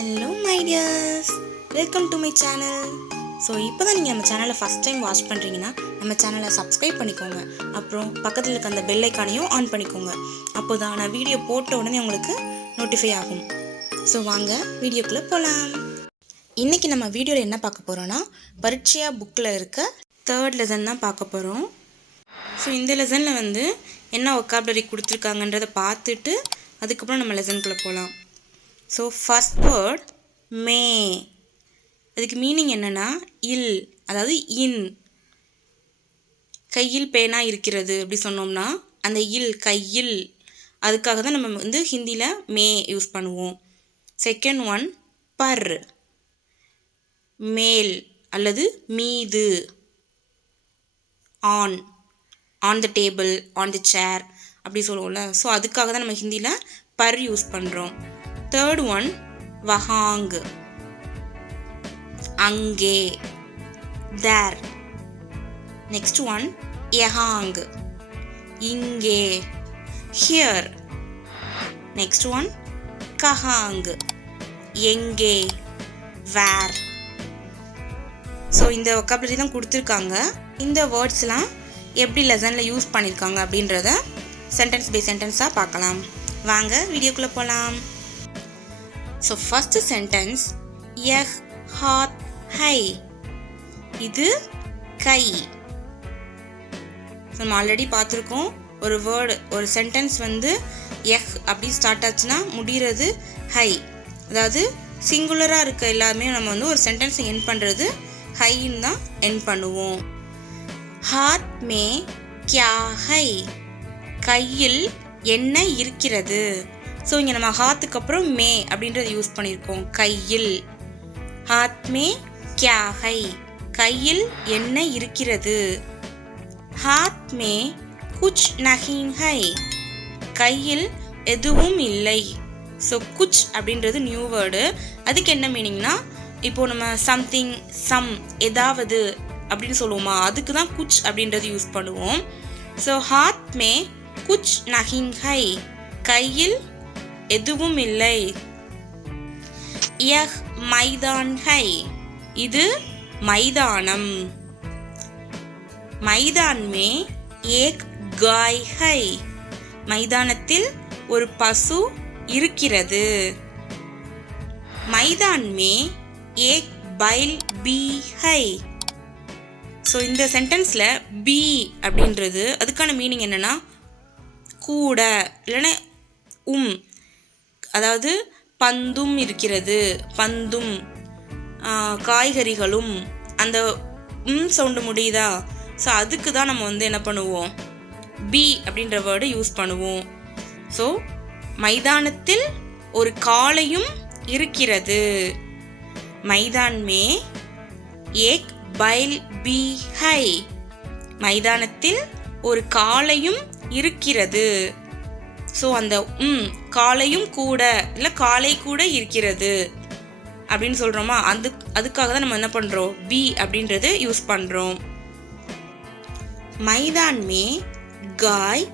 Hello my dears, welcome to my channel. So இப்போ தான் நீங்கள் நம்ம சேனலை ஃபஸ்ட் டைம் வாட்ச் பண்ணுறீங்கன்னா நம்ம சேனலை சப்ஸ்கிரைப் பண்ணிக்கோங்க. அப்புறம் பக்கத்தில் இருக்க அந்த பெல் ஐக்கானையும் ஆன் பண்ணிக்கோங்க. அப்போ தான் நான் வீடியோ போட்ட உடனே உங்களுக்கு நோட்டிஃபை ஆகும். ஸோ வாங்க வீடியோக்குள்ளே போகலாம். இன்றைக்கி நம்ம வீடியோவில் என்ன பார்க்க போகிறோன்னா பரிட்சையா புக்கில் இருக்க 3rd லெசன் தான் பார்க்க போகிறோம். ஸோ இந்த லெசனில் என்ன ஒக்காபுலரி கொடுத்துருக்காங்கன்றதை பார்த்துட்டு அதுக்கப்புறம் நம்ம லெசனுக்குள்ளே போகலாம். ஸோ ஃபர்ஸ்ட் வேர்ட் மே. அதுக்கு மீனிங் என்னென்னா இல், அதாவது இன். கையில் பேனா இருக்கிறது அப்படி சொன்னோம்னா அந்த இல் கையில், அதுக்காக தான் நம்ம ஹிந்தியில் மே யூஸ் பண்ணுவோம். செகண்ட் ஒன் பர், மேல் அல்லது மீது. On, on the table, on the chair அப்படி சொல்லுவோம்ல. ஸோ அதுக்காக தான் நம்ம ஹிந்தியில் பர் யூஸ் பண்ணுறோம். தேர்ட் ஒன் வஹாங், அங்கே, தேர். நெக்ஸ்ட் ஒன் யஹாங், இங்கே, ஹியர். நெக்ஸ்ட் ஒன் கஹாங், எங்கே, வேர். ஸோ இந்த வொக்காபுலரி தான் கொடுத்துருக்காங்க. இந்த வேர்ட்ஸ்லாம் எப்படி லெசனில் யூஸ் பண்ணியிருக்காங்க அப்படின்றத சென்டென்ஸ் பை சென்டென்ஸாக பார்க்கலாம். வாங்க வீடியோக்குள்ளே போகலாம். ஸோ ஃபஸ்ட்டு சென்டென்ஸ் யஹ் ஹாத் ஹை, இது கை. நம்ம ஆல்ரெடி பார்த்துருக்கோம். ஒரு வேர்டு, ஒரு சென்டென்ஸ் யஹ் அப்படி ஸ்டார்ட் ஆச்சுன்னா முடிகிறது ஹை. அதாவது சிங்குலராக இருக்க எல்லாமே நம்ம ஒரு சென்டென்ஸை என் பண்ணுறது ஹைன்னு தான் என் பண்ணுவோம். ஹாத் மே கியா ஹை, கையில் என்ன இருக்கிறது. ஸோ இங்கே நம்ம ஹாத்துக்கு அப்புறம் மே அப்படின்றத யூஸ் பண்ணியிருக்கோம். கையில். ஹாத் மே கியா ஹை, கையில் என்ன இருக்கிறது. ஹாத் மே குச் நஹீன் ஹை, கையில் எதுவும் இல்லை. ஸோ குச் அப்படின்றது நியூ வேர்டு. அதுக்கு என்ன மீனிங்னா, இப்போது நம்ம சம்திங், சம், ஏதாவது அப்படின்னு சொல்லுவோமா, அதுக்கு தான் குச் அப்படின்றது யூஸ் பண்ணுவோம். ஸோ ஹாத் மே குச் நஹீன் ஹை, கையில் எதுவும் இல்லை. யஹ் மைதான் ஹை, இது மைதானம். மைதான் மே ஏக் காய் ஹை, மைதானத்தில் ஒரு பசு இருக்கிறது. மைதான் மே ஏக் பைல் பி ஹை. ஸோ இந்த சென்டென்ஸில் பி அப்படின்றது அதுக்கான மீனிங் என்னென்னா கூட, இல்லைன்னா அதாவது பந்தும் இருக்கிறது, பந்தும், காய்கறிகளும். அந்த சவுண்டு முடியுதா? ஸோ அதுக்கு தான் நம்ம என்ன பண்ணுவோம், பி அப்படின்ற வேர்டு யூஸ் பண்ணுவோம். ஸோ மைதானத்தில் ஒரு காளையும் இருக்கிறது. மைதான் மே ஏக் பைல் பி ஹை, மைதானத்தில் ஒரு காளையும் இருக்கிறது. ஸோ அந்த காளையும் கூட, இல்லை காளை கூட இருக்கிறது அப்படின்னு சொல்கிறோமா, அதுக்காக தான் நம்ம என்ன பண்ணுறோம், பி அப்படின்றது யூஸ் பண்ணுறோம். மைதான் மே காய்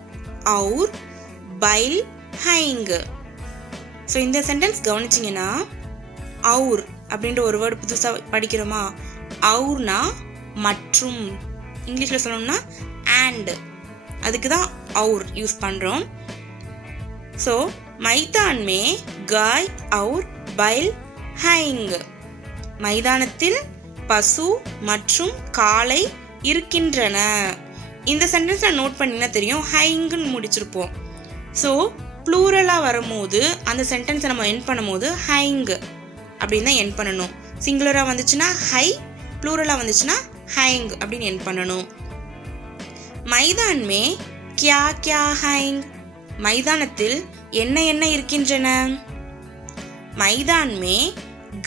அவுர் பைல் ஹைங். ஸோ இந்த சென்டென்ஸ் கவனிச்சிங்கன்னா, அவுர் அப்படின்ற ஒரு வேர்டு புதுசாக படிக்கிறோமா. அவுர்னா மற்றும், இங்கிலீஷில் சொல்லணும்னா அண்ட், அதுக்கு தான் அவுர் யூஸ் பண்ணுறோம். ஸோ மைதான் மே காய் அவுர் பைல் ஹைங், மைதானத்தில் பசு மற்றும் காளை இருக்கின்றன. இந்த சென்டென்ஸில் நோட் பண்ணிங்கன்னா தெரியும், ஹைங்குன்னு முடிச்சிருப்போம். ஸோ ப்ளூரலாக வரும்போது அந்த சென்டென்ஸை நம்ம என் பண்ணும்போது ஹைங் அப்படின்னு தான் என் பண்ணணும். சிங்குலராக வந்துச்சுன்னா ஹை, ப்ளூரலாக வந்துச்சுன்னா ஹைங் அப்படின்னு என் பண்ணணும். மைதான் மே கியா கியா ஹைங், மைதானத்தில் என்ன என்ன இருக்கின்றன. மைதான் மே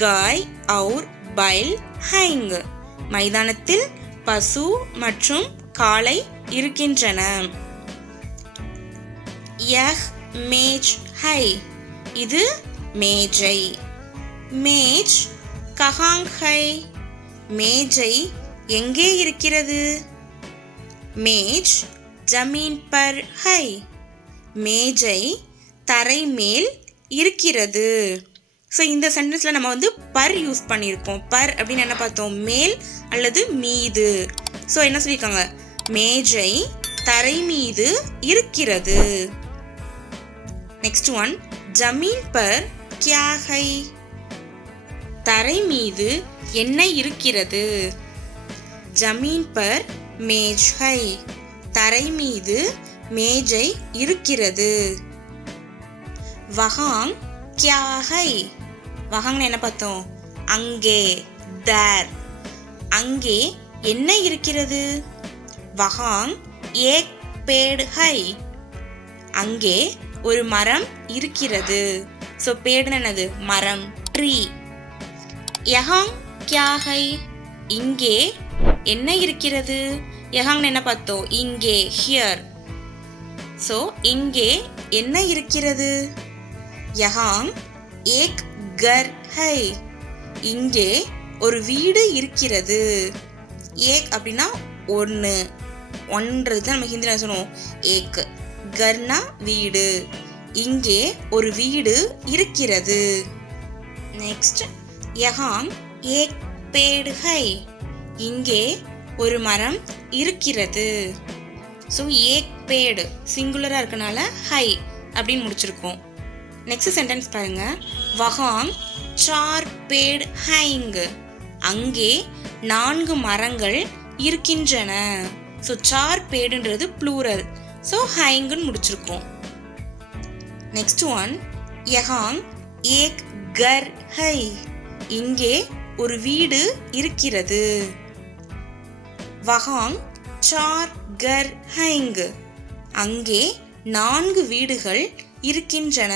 காய் அவுர் பைல் ஹைங், மைதானத்தில் பசு மற்றும் காளை இருக்கின்றன. யஹ் மேஜ் ஹை, இது மேஜை. மேஜ் கஹாங் ஹை, மேஜை எங்கே இருக்கிறது. மேஜ் ஜமீன் பர் ஹை, மேஜை தரை மேல் இருக்கிறது. ஸோ இந்த சென்டென்ஸில் நம்ம வந்து பர் யூஸ் பண்ணியிருக்கோம். பர் அப்படின்னு என்ன பார்த்தோம்? மேல் அல்லது மீது. ஸோ என்ன சொல்லியிருக்காங்க? மேஜை தரை மீது இருக்கிறது. நெக்ஸ்ட் ஒன், ஜமீன் பர் கியா ஹை? தரை மீது என்ன இருக்கிறது? ஜமீன் பர் மேஜ் ஹை. தரை மீது மேஜை இருக்கிறது. வஹாங் கியா ஹை? வஹாங்னு என்ன பார்த்தோம்? அங்கே, தேர். அங்கே என்ன இருக்கிறது? வஹாங் ஏக் பேட் ஹை. அங்கே ஒரு மரம் இருக்கிறது. ஸோ பேடுன்னு என்னது? மரம், ட்ரீ. யஹாங் கியா ஹை? இங்கே என்ன இருக்கிறது? யஹாங்னு என்ன பார்த்தோம்? இங்கே, ஹியர். ஸோ இங்கே என்ன இருக்கிறது? யஹாங் ஏக் கர் ஹை. இங்கே ஒரு வீடு இருக்கிறது. ஏக் அப்படின்னா ஒன்று, ஒன்றது தான் நம்ம ஹிந்தியில் சொல்லுவோம் ஏக். கர்னா வீடு. இங்கே ஒரு வீடு இருக்கிறது. நெக்ஸ்ட், யஹாங் ஏக் பேட் ஹை. இங்கே ஒரு மரம் இருக்கிறது. ஸோ ஏக் பேடு சிங்குலராக இருக்கனால ஹை அப்படின்னு முடிச்சிருக்கோம். நெக்ஸ்ட் சென்டென்ஸ் பாருங்க. வஹாங் சார் பேட் ஹைங். அங்கே 4 மரங்கள் இருக்கின்றன. ஸோ சார் பேடுன்றது ப்ளூரல். ஸோ ஹைங்குன்னு முடிச்சிருக்கோம். நெக்ஸ்ட் ஒன், யஹாங் ஏக் கர் ஹை. இங்கே ஒரு வீடு இருக்கிறது. வஹாங் சார் கர் ஹைங். அங்கே 4 வீடுகள் இருக்கின்றன.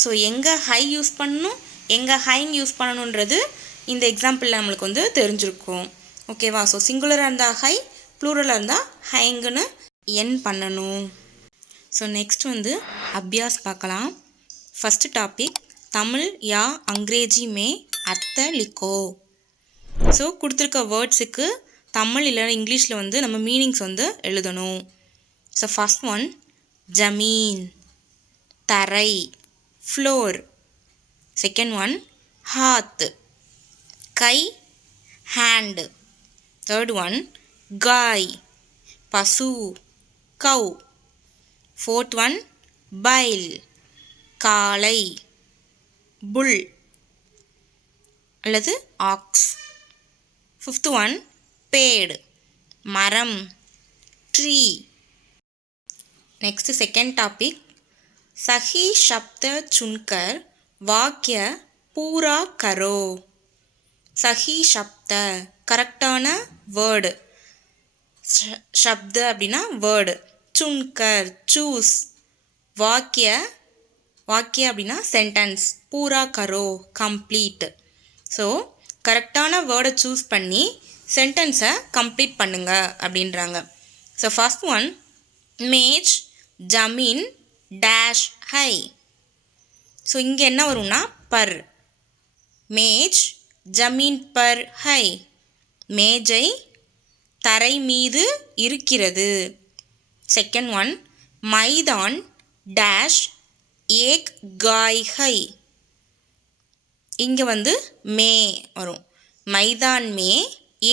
ஸோ எங்கே ஹை யூஸ் பண்ணணும், எங்கே ஹைங் யூஸ் பண்ணணுன்றது இந்த எக்ஸாம்பிளில் நம்மளுக்கு வந்து தெரிஞ்சிருக்கும். ஓகேவா? ஸோ சிங்குலராக இருந்தால் ஹை, ப்ளூரலாக இருந்தால் ஹைங்குன்னு என் பண்ணணும். ஸோ நெக்ஸ்ட் வந்து அபியாஸ் பார்க்கலாம். ஃபஸ்ட்டு டாபிக், தமிழ் யா அங்கிரேஜி மே அர்த்த லிக்கோ. ஸோ கொடுத்துருக்க வேர்ட்ஸுக்கு தமிழ் இல்லை இங்கிலீஷில் வந்து நம்ம மீனிங்ஸ் வந்து எழுதணும். ஸோ ஃபஸ்ட் ஒன், ஜமீன், தரை, ஃப்ளோர். செகண்ட் ஒன், ஹாத், கை, ஹேண்டு. தேர்ட் ஒன், காய், பசு, கவ். ஃபோர்த் ஒன், பைல், காளை, புல் அல்லது ஆக்ஸ். ஃபிஃப்த் ஒன், பேடு, மரம், ட்ரீ. नेक्स्ट सेकेंड टॉपिक, सही शब्द चुनकर वाक्य पूरा करो. सही शब्द करेक्टाன वर्ड. शब्द அப்படினா वर्ड. चुनकर चूஸ். वाक्य वाक्य அப்படினா सेंटेंस. पूरा करो कंप्लीट. ஸோ கரெக்டான வேர்டை சூஸ் பண்ணி சென்டென்ஸை கம்ப்ளீட் பண்ணுங்க அப்படின்றாங்க. ஸோ ஃபர்ஸ்ட் ஒன், மேஜ் ஜமீன் டேஷ் ஹை. ஸோ இங்கே என்ன வரும்னா பர். மேஜ் ஜமீன் பர் ஹை. மேஜை தரை மீது இருக்கிறது. செகண்ட் ஒன், மைதான் டேஷ் ஏக் காய் ஹை. இங்கே வந்து மே வரும். மைதான் மே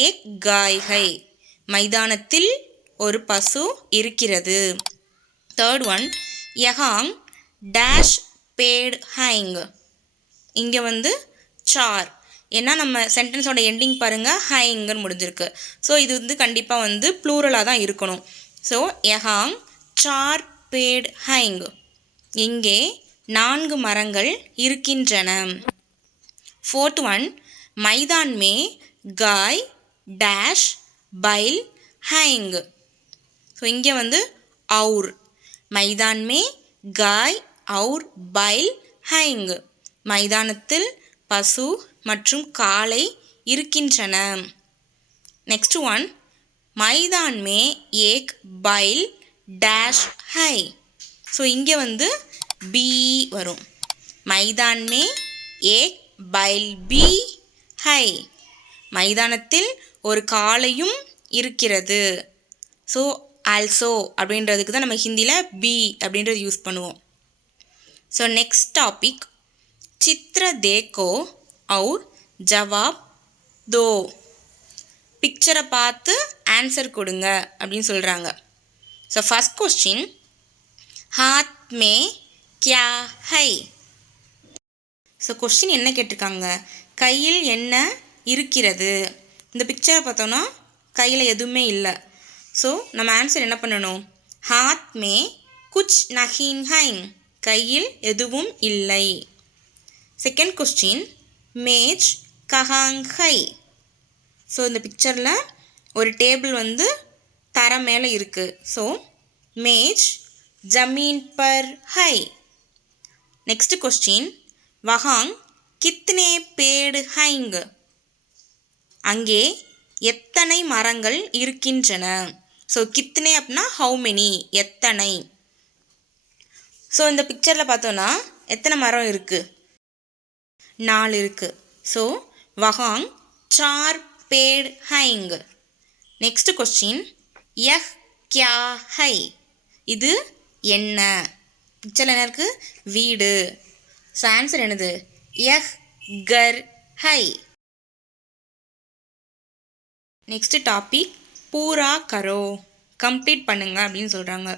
ஏக் காய் ஹை. மைதானத்தில் ஒரு பசு இருக்கிறது. தேர்ட் ஒன், யஹாங் டேஷ் பேட் ஹைங். இங்கே வந்து சார். ஏன்னா நம்ம சென்டென்ஸோட எண்டிங் பாருங்கள் ஹைங்கன்னு முடிஞ்சிருக்கு. ஸோ இது வந்து கண்டிப்பாக வந்து ப்ளூரலாக தான் இருக்கணும். ஸோ யஹாங் சார் பேட் ஹைங். இங்கே 4 மரங்கள் இருக்கின்றன. फोर्थ वन, मैदान में गाय डैश बैल हैंग. ஸோ இங்கே வந்து और. मैदान में गाय और बैल हैंग. மைதானத்தில் பசு மற்றும் காளை இருக்கின்றன. நெக்ஸ்ட் ஒன், मैदान में एक बैल डैश है. ஸோ இங்கே வந்து பி வரும். मैदान में एक बैल भी है. மைதானத்தில் ஒரு காளையும் இருக்கிறது. ஸோ ஆல்சோ அப்படின்றதுக்கு தான் நம்ம ஹிந்தியில் பி அப்படின்றது யூஸ் பண்ணுவோம். ஸோ நெக்ஸ்ட் டாபிக், चित्र देखो और जवाब दो. பிக்சரை பார்த்து ஆன்சர் கொடுங்க அப்படின்னு சொல்கிறாங்க. ஸோ ஃபஸ்ட் கொஸ்டின், हाथ में क्या है? ஸோ கொஸ்டின் என்ன கேட்டிருக்காங்க, கையில் என்ன இருக்கிறது. இந்த பிக்சரை பார்த்தோன்னா கையில் எதுவுமே இல்லை. ஸோ நம்ம ஆன்சர் என்ன பண்ணணும், हाथ में कुछ नहीं है, கையில் எதுவும் இல்லை. செகண்ட் கொஸ்டின், मेज कहाँ है? ஸோ இந்த பிக்சரில் ஒரு டேபிள் வந்து தரை மேலே இருக்குது. ஸோ मेज जमीन पर है. नेक्स्ट क्वेश्चन, वहाँ कितने पेड़ हैं? அங்கே எத்தனை மரங்கள் இருக்கின்றன. ஸோ கித்தனை அப்படின்னா ஹவு மெனி, எத்தனை. ஸோ இந்த பிக்சரில் பார்த்தோன்னா எத்தனை மரம் இருக்குது, 4 இருக்குது. ஸோ वहाँ 4 पेड़ हैं. नेक्स्ट क्वेश्चन, यह क्या है? இது என்ன. பிக்சரில் என்ன இருக்குது, வீடு. ஸோ ஆன்சர் என்னது, यह घर है. நெக்ஸ்ட் டாபிக், பூரா கரோ, கம்ப்ளீட் பண்ணுங்க அப்படின்னு சொல்கிறாங்க.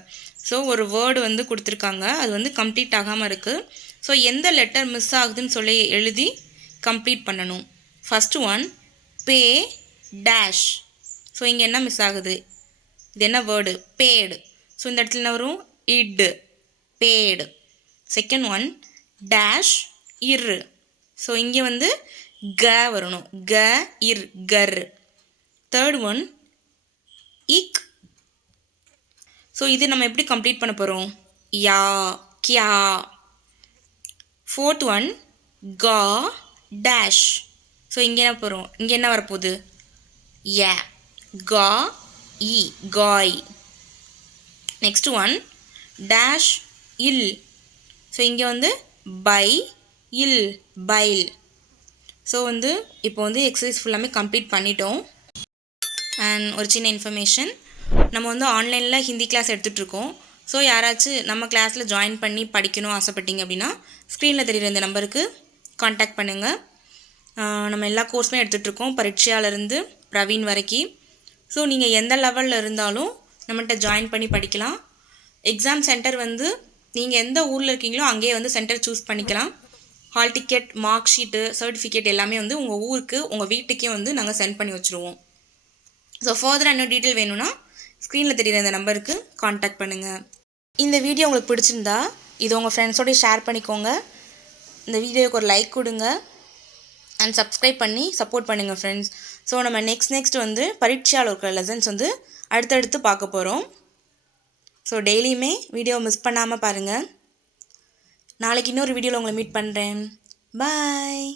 ஸோ ஒரு வேர்டு வந்து கொடுத்துருக்காங்க, அது வந்து கம்ப்ளீட் ஆகாமல் இருக்குது. ஸோ எந்த லெட்டர் மிஸ் ஆகுதுன்னு சொல்லி எழுதி கம்ப்ளீட் பண்ணணும். ஃபஸ்ட்டு ஒன், பே டேஷ். ஸோ இங்கே என்ன மிஸ் ஆகுது, இது என்ன வேர்டு, பேடு. ஸோ இந்த இடத்துல என்ன வரும், இட், பேடு. செகண்ட் ஒன், டேஷ் இர். ஸோ இங்கே வந்து க வரணும், க இர், கர். தேர்ட் ஒன், இக். ஸோ இது நம்ம எப்படி கம்ப்ளீட் பண்ண போகிறோம், யா, கியா. ஃபோர்த் ஒன், கா டேஷ். ஸோ இங்கே என்ன போகிறோம், இங்கே என்ன வரப்போகுது, யா, கா இ, காய். நெக்ஸ்ட் ஒன், டேஷ் இல். ஸோ இங்கே வந்து பை இல், பைல். ஸோ வந்து இப்போ வந்து எக்ஸசைஸ் ஃபுல்லாமே கம்ப்ளீட் பண்ணிட்டோம். அண்ட் ஒரு சின்ன இன்ஃபர்மேஷன், நம்ம வந்து ஆன்லைனில் ஹிந்தி கிளாஸ் எடுத்துகிட்ருக்கோம். ஸோ யாராச்சும் நம்ம கிளாஸில் ஜாயின் பண்ணி படிக்கணும் ஆசைப்பட்டீங்க அப்படின்னா ஸ்க்ரீனில் தெரிகிற இந்த நம்பருக்கு காண்டாக்ட் பண்ணுங்கள். நம்ம எல்லா கோர்ஸுமே எடுத்துகிட்ருக்கோம், பரீட்சையாலேருந்து பிரவீன் வரைக்கும். ஸோ நீங்கள் எந்த லெவலில் இருந்தாலும் நம்மகிட்ட ஜாயின் பண்ணி படிக்கலாம். எக்ஸாம் சென்டர் வந்து நீங்கள் எந்த ஊரில் இருக்கீங்களோ அங்கேயே வந்து சென்டர் சூஸ் பண்ணிக்கலாம். Hall ticket, mark sheet, certificate எல்லாமே வந்து உங்கள் ஊருக்கு, உங்கள் வீட்டுக்கே வந்து நாங்கள் சென்ட் பண்ணி வச்சுருவோம். ஸோ ஃபர்தராக இன்னும் டீட்டெயில் வேணும்னா ஸ்க்ரீனில் தெரிகிற இந்த நம்பருக்கு காண்டாக்ட் பண்ணுங்கள். இந்த வீடியோ உங்களுக்கு பிடிச்சிருந்தா இது உங்கள் ஃப்ரெண்ட்ஸோடய ஷேர் பண்ணிக்கோங்க. இந்த வீடியோவுக்கு ஒரு லைக் கொடுங்க அண்ட் சப்ஸ்கிரைப் பண்ணி சப்போர்ட் பண்ணுங்கள் ஃப்ரெண்ட்ஸ். ஸோ நம்ம நெக்ஸ்ட் வந்து பரீட்சையால் இருக்கிற லெசன்ஸ் வந்து அடுத்தடுத்து பார்க்க போகிறோம். ஸோ டெய்லியுமே வீடியோ மிஸ் பண்ணாமல் பாருங்கள். நாளைக்கு இன்னொரு வீடியோவில் உங்களை மீட் பண்ணுறேன். பாய்.